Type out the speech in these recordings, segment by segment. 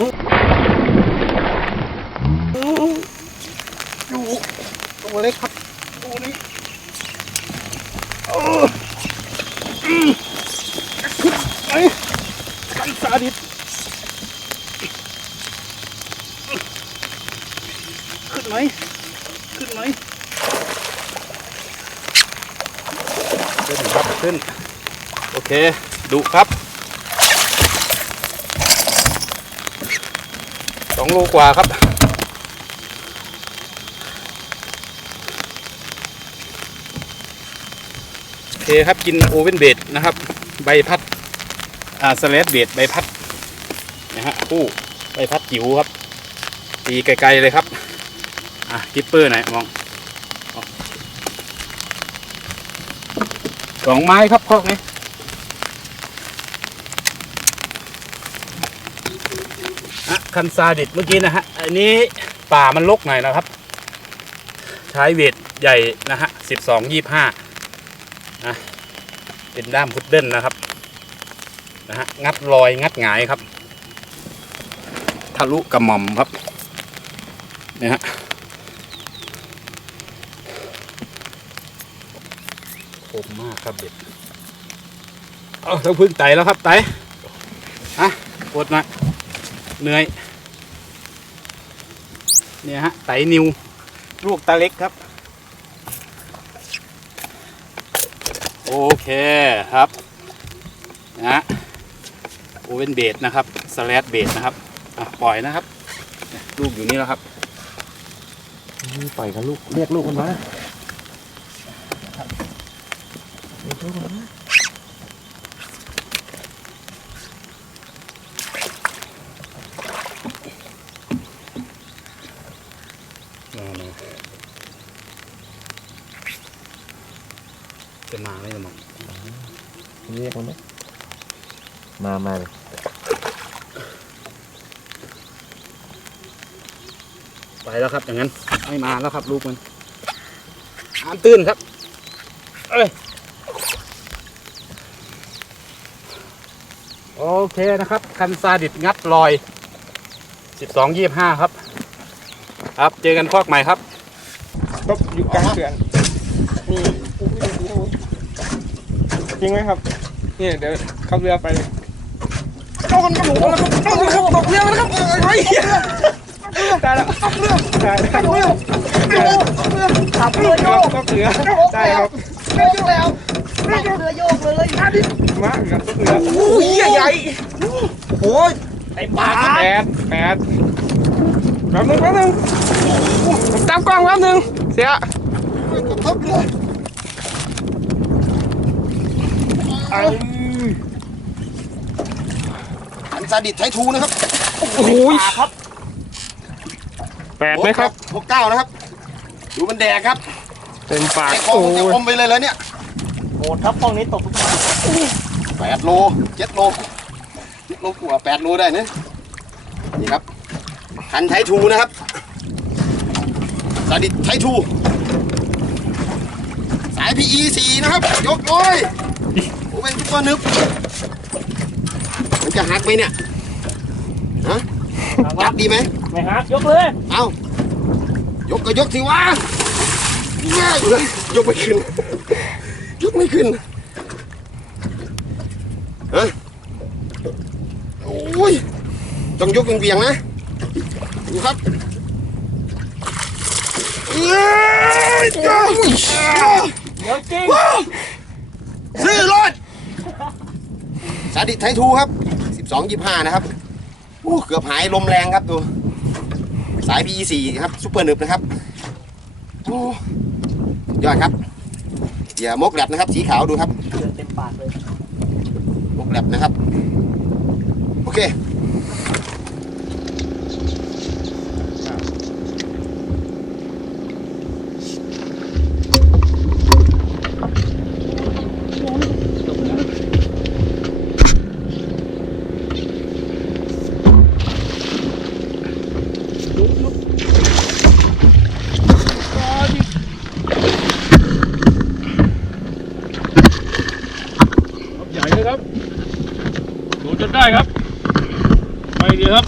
ดูตัวเล็กครับตัวนี้ไอ้กันสาดิตขึ้นไหมขึ้นไหมขึ้นครับขึ้น โอเคดุครับ องโลกว่าครับ โอเคครับกินโอเว่นเบดนะครับ ใบพัด อ่าสแลดเบดใบพัดนะฮะคู่ใบพัดจิ๋วครับ ตีไกลๆเลยครับ อะกิปเปอร์ไหนมองสองไม้ครับคอกนี้ อะคันซาดิดเมื่อกี้นะฮะ อันนี้ป่ามันลกหน่อยนะครับ ใช้เวทใหญ่นะฮะสิบสองยี่ห้านะเป็นด้ามพุดเดิ้ลนะครับ นะฮะ งัดรอยงัดหงายครับ ทะลุกระหม่อมครับเนี่ยฮะคมมากครับเด็ดเอาต้องพึ่งไตแล้วครับไตฮะกดหนะ เหนื่อยเนี่ยฮะไตนิว ลูกตาเล็กครับ โอเคครับนะฮะโอเวนเบดนะครับสแลดเบดนะครับอะปล่อยนะครับ ลูกอยู่นี่แล้วครับปล่อยกันลูกเรียกลูกมันมามามา จะมาไหมจะมองเรียกมันไหมมามาเลยไปแล้วครับอย่างนั้นไม่มาแล้วครับลูกมันหามตื้นครับ เอ้ยโอเคนะครับ คันซาดิดงัดลอยสิบสองยี่ห้าครับ ครับเจอกันพอกใหม่ครับก็อยู่กลางเขื่อนนี่จริงไหมครับนี่เดี๋ยวขับเรือไปเลยเอากันกระโดดแล้วครับเอากันครับตกเรือแล้วครับเฮ้ยได้แล้วขับเรือได้ขับเรือขับเรือโยกขับเรือได้ครับโยกแล้วเรือโยกเลยมากับขับเรือโอ้ยใหญ่โอ้ยไอ้บ้าแปดแปด แป๊บนึงแป๊บนึงผมตามกล้องแป๊บนึงเสียทับเรือไอ้อันซาดิสใช้ทูนะครับโอ้โหแปดไหมครับหกเก้านะครับ ดูมันแดกครับ เต็มปากไอ้คอโอ้มันจะยอมไปเลยเลยเนี่ยโอ้ทับตรงนี้ตกทุกคนแปดโลเจ็ดโลเจ็ดโลกว่าแปดโลได้นะนี่ครับ คันใช้ทูนะครับซาดิสใช้ทู สาย PE 4นะครับ ยกเลยโอ้เป็นทุกคนนึบมันจะหักไหมเนี่ยฮะจับดีไหมไม่ฮักยกเลย เอายกก็ยกสิวะง่ายเลยยกไม่ขึ้น ยกไม่ขึ้นฮะโอ้ยต้องยกเบี่ยงๆนะ ดูครับเอ้ยเดี๋ยวจริงซื้อรถสาดิตไทยทูครับ 12 25 นะครับโอ้เกือบหายลมแรงครับดู สาย PE4 ครับซุปเปอร์หนึบนะครับโอ้ยอดครับเหยื่อมกแลบนะครับ สีขาวดูครับเต็มปากเลยมกแลบนะครับ โอเค ใหญ่เลยครับดูจน ได้ครับ ไปดีครับ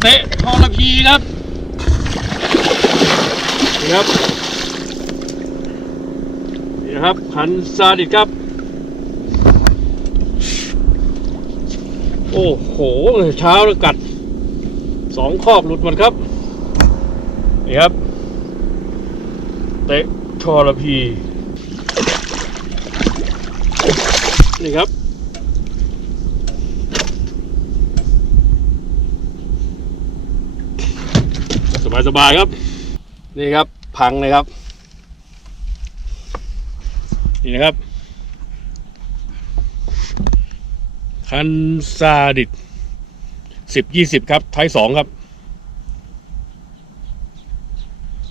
เตะทอระพีครับนี่ครับนี่นะครับขันซาดิครับ โอ้โหเช้าแล้วกัดสองครอกหลุดหมดครับนี่ครับ เตะทอระพีนี่ครับ สบายครับ นี่ครับ พังเลยครับ นี่นะครับ คันซาดิดสิบยี่สิบครับไทยสองครับ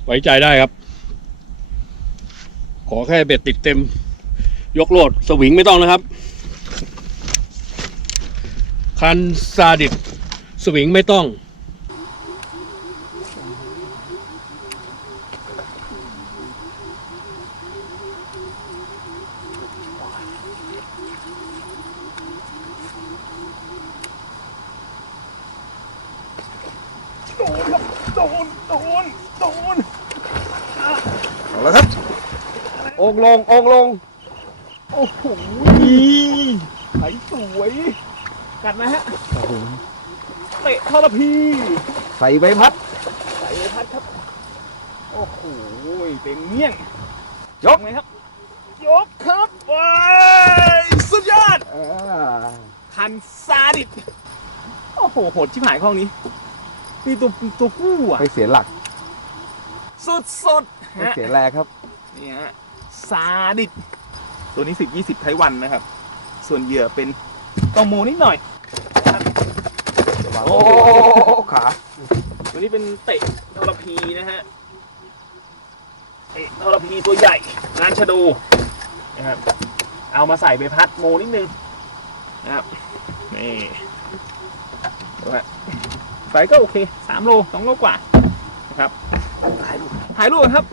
ไว้ใจได้ครับ ขอแค่เบ็ดติดเต็ม ยกโหลดสวิงไม่ต้องนะครับ คันซาดิสสวิงไม่ต้อง โดนครับ โดนโดนโดนเอาละครับองลงองลงโอ้โหไหลสวย กัดนะฮะเตะทรพีใส่ใบพัดใส่พัดครับ โอ้โหเต็มเมี่ยงยกไหมครับ ยกครับว้ายสุดยอดคันซาดิสโอ้โหโหดชิบหายข้องนี้ นี่ตัวตัวผู้อะ ไม่เสียหลักสุดสุดๆไม่ฮะเสียแรงครับ นี่ฮะซาดิสตัวนี้สิบยี่สิบไต้หวันนะครับ ส่วนเหยื่อเป็นตองโมนิดหน่อยโอ้ขาตัวนี้เป็นเตะทรพีนะฮะเตะทรพีตัวใหญ่งานชะโดูนะครับเอามาใส่ใบพัดโมนิดนึงนะครับนี่ดูฮะ ไซส์ก็โอเคสามโลสองโลกว่านะครับถ่ายรูปถ่ายรูปกันครับ